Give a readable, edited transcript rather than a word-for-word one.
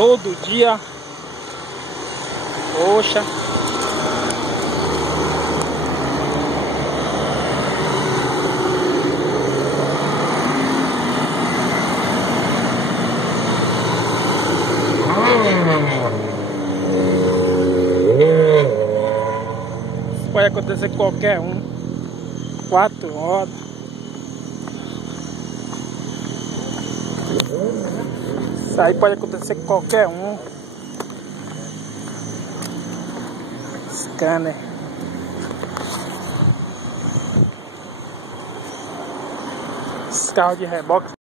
todo dia. Poxa. Isso pode acontecer com qualquer um. 4 rodas. Isso aí pode acontecer com qualquer um. Scanner. Esse carro de reboque.